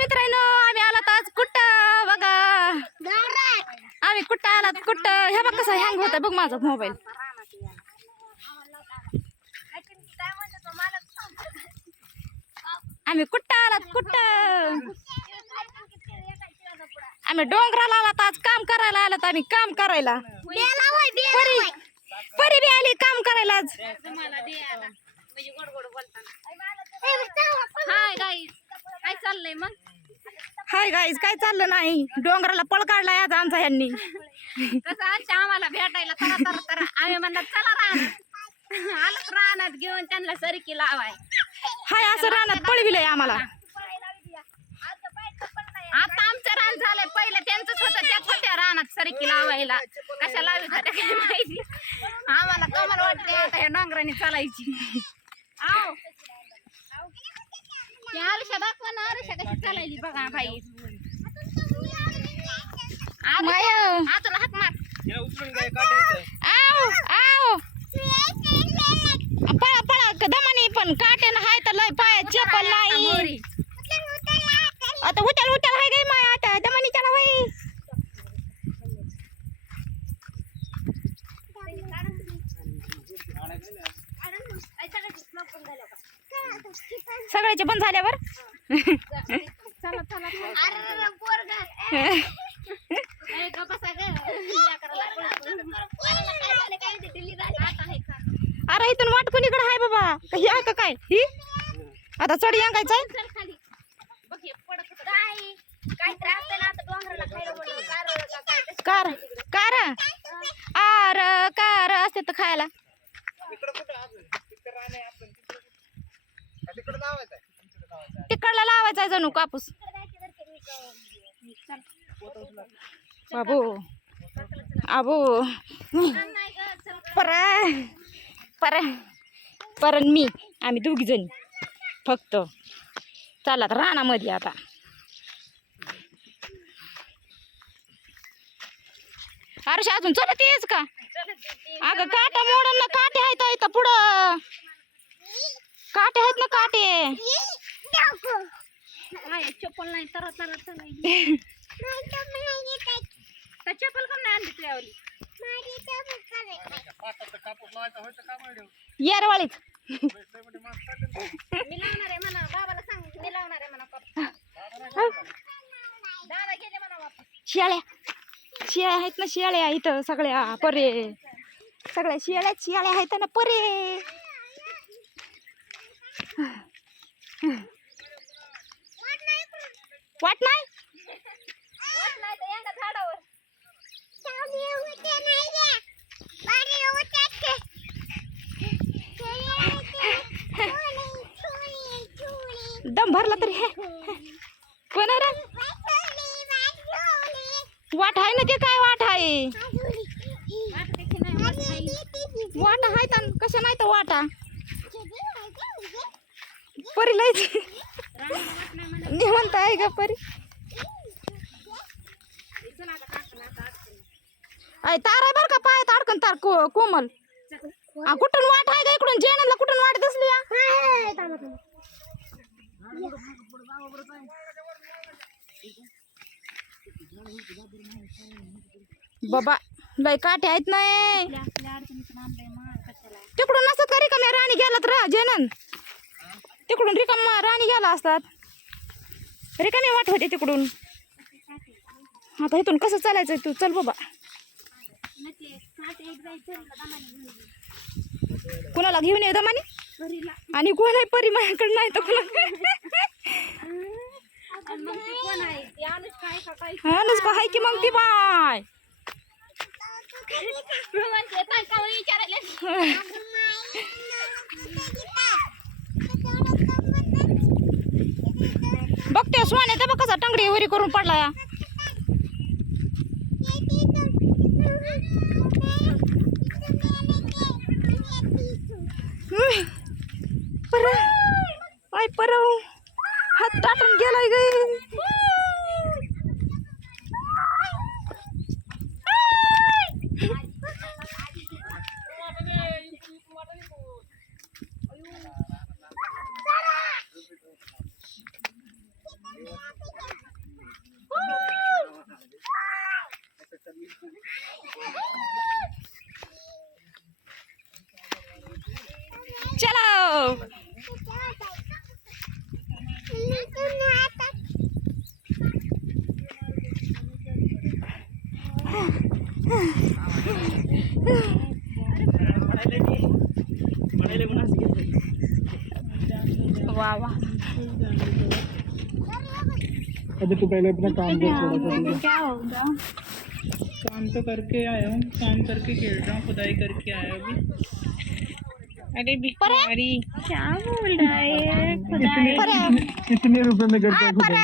मित्रांनो आम्ही आलात आज कुठं बघा आम्ही कुठं आलात कुठं हे बघ कसं हँग होत बघ माझा मोबाईल आम्ही कुठं आलात कुठं आम्ही डोंगराला आलात आज काम करायला आलात आम्ही काम करायला परी बी आली काम करायला आज हाय गाईस काय चाललंय मग हाय गाईज काय चाललं नाही डोंगराला पळ काढलाय आज आमचा यांनी तसं आजच्या आम्हाला भेटायला तर आम्ही म्हणलं चला राहणार आलंच राहणार घेऊन त्यांना सरकी लावाय हाय असं रानात पळविलंय आम्हाला आता आमचं रान झालंय पहिलं त्यांचंच होतं त्याच होत्या रानात सरकी लावायला कशा लावित होत्या काय माहिती आम्हाला कमल वाटते आता ह्या डोंगराने चालायची आव आरुषा दाखवा ना आरुषा कशी चालायली बघा बाई आतून हाक मार आव आव पळा पळा दमानी पण काटेन हाय तर लय पाय चप्पल नाही आता उचल उचल हाय गई माय आता दमानी चला बाई सगळ्याचे बंद झाल्यावर चला चला अरे इथून वाट कोणीकडे आहे बाबा ही आहे का काय ही आता चढ यांगायचंय कार कार आर कार असते तर खायला तिकडला लावायचा जणू कापूस बाबू आबू परन मी आम्ही दोघी जणी फक्त चला रानामध्ये आता अरे अजून चलत येच का अगं काटा मोडन ना काटे आहेत इथं पुढं काटे आहेत ना काटे चप्पल नाही तर चप्पल कम नाही आणली तुझ्यावली येरवाळीत मी लावणार आहे म्हणा बाबाला सांग मी लावणार आहे म्हणा दादा गेले म्हणा वापस शियाळ्या शियाळ्या आहेत ना शियाळ्या इथं सगळ्या परे सगळ्या शियाळ्या आहेत ना परे वाट नाही झाडावर दम भरला तरी हे कोण रे वाट आहे ना ते काय वाट आहे वाटा आहे कशा नाही तर वाटा परी लयच निवंत आहे का परी तार आहे बर का पायात अडकन तार कोमल कुठून वाट आहे का इकडून जेनाला कुठून वाट दिसली बाबा लय काटे आहेत नाही तिकडून नसतात का रिकाम्या राणी गेलात जेनन तिकडून रिकाम्या राणी गेला असतात रिकामी वाट होते तिकडून आता इथून कसं चालायचं तू चल बाबा कुणाला घेऊन ये दमानी आणि कोण आहे परी माझ्याकडे नाही तर अनुष्का आहे की मग ती बाय बघते स्वान येते बघ कसा टंगडी वरी करून पडला या पर हात टाटून गेलाय गे वा वा अभी तो पहले अपना काम कर थोड़ा सा क्या होगा काम तो करके आया हूँ काम करके खेल रहा हूँ खुदाई करके आया अभी अरे बिहारी क्या बोल रहा है खुदाई कितने रुपए में करता है खुदाई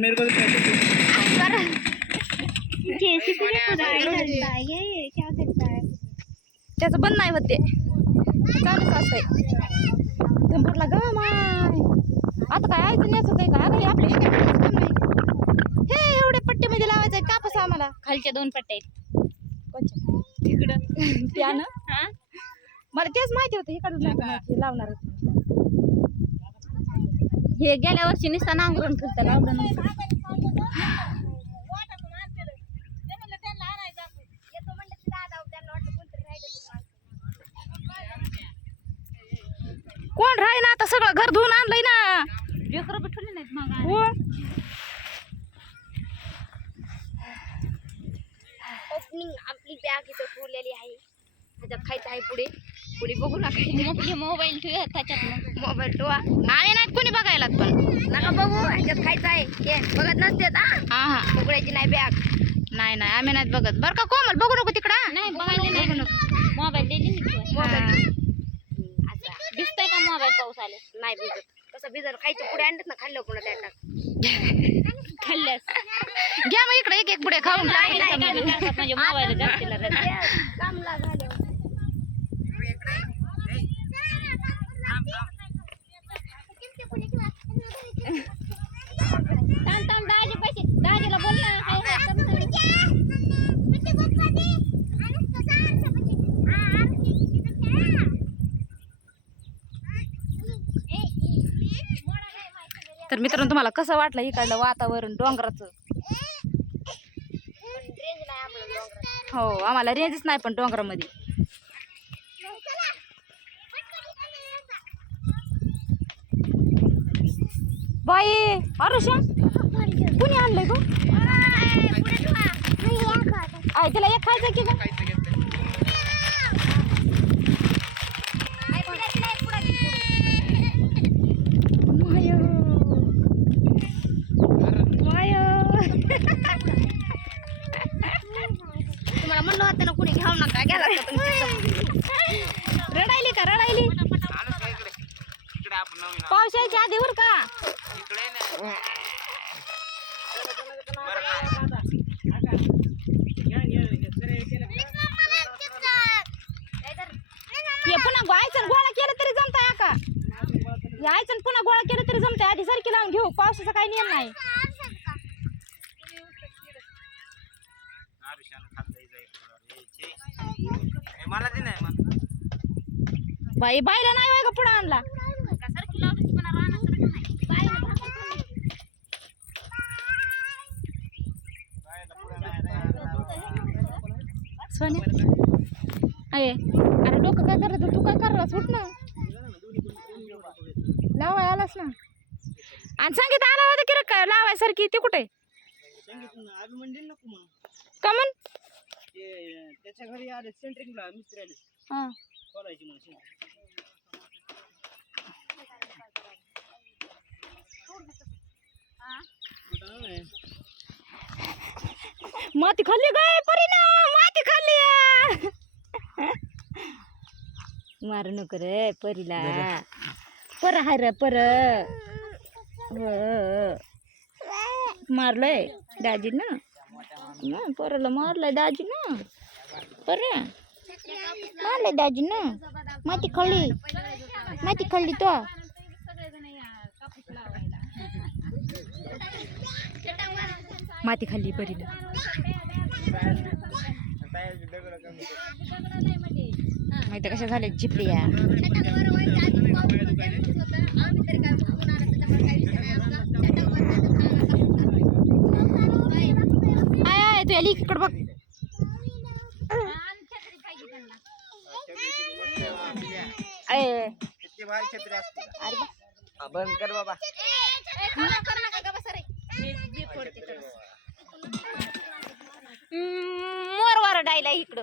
मेरे को तो पैसे त्याचं बंद नाही होते चालूच असतंय कंबरला ग माय आता काय ऐकून याच होतंय का अगं हे आपल्या एका पट्टीचं काम नाही हे एवढ्या पट्टीमध्ये लावायचंय कापूस आम्हाला खालच्या 2 पट्ट्या आहेत कोणच्या तिकडं त्यानं हा मला तेच माहिती होतं इकडून लावणार हे गेल्या वर्षी नुसता नांगरून करता लावलं नाही कोण राही ना आता सगळं घर धुवून आणलंय ना लेकरं बिठवले नाहीत मग हो ओपनिंग आपली बॅग इथं ठेवलेली आहे त्याच्यात खायचं आहे पुढे पुढे बघू नका मोबाईल ठेवूया त्याच्यात मोबाईल ठेवा आम्ही नाहीत कोणी बघायला पण नका बघू ह्याच्यात खायचं आहे हे बघत नसते हा हा उघडायची नाही बॅग नाही नाही आम्ही नाहीत बघत बरं का कोमल बघू नको तिकडं नाही बघायला नाही मोबाईल दिली मोबाईल दिसतंय का मोबाईल पाऊस आले नाही भिजत कसं भिजत खायचं पुढे आणत ना खाल्लं पुन्हा त्या टाक खाल्ल्यास घ्या मग इकडे एक एक पुढे खाऊन म्हणजे मोबाईल जास्त कामला झालं दाजी पैसे दाजीला बोल ना तर मित्रांनो तुम्हाला कसं वाटलं इकडलं वातावरण डोंगराचं हो आम्हाला रेंजच नाही पण डोंगरामध्ये बाई अरुषा कुणी आणलंय गो आहे तिला एक खायचं की गं तुम्हाला म्हणलं होतं ना कुणी घ्यावं नका गेला रडायली का रडायली पावसाच्या आधी बर का पुन्हा गायचं गोळा केलं तरी जमतंय का यायचं पुन्हा गोळा केलं तरी जमतंय आधी सारखी लावून घेऊ पावसाचा काही नियम नाही बाई बाईला नाही वय का पुढे आणला अरे लोक काय करत तू काय करला सुट ना लावाय आलास ना आणि संगीत आला होता की काय लावायसारखी ती कुठे का म्हण त्याच्या घरी आले सेंटरिंगला मिस्त्री आले हा बोलायची मशीन माती खाल्ली काय परीना माती खाल्ली मारू नको रे परीला पर हाय रे पर मारलंय दाजी ना परला मारलंय दाजी ना पर मारलंय दाजी ना माती खाल्ली तो माती खाल्ली परीला माहिती कशा झाल्या झिपल्या आय आय तू आली इकडं बघ बंद कर बाबा मोर वरडायला इकडं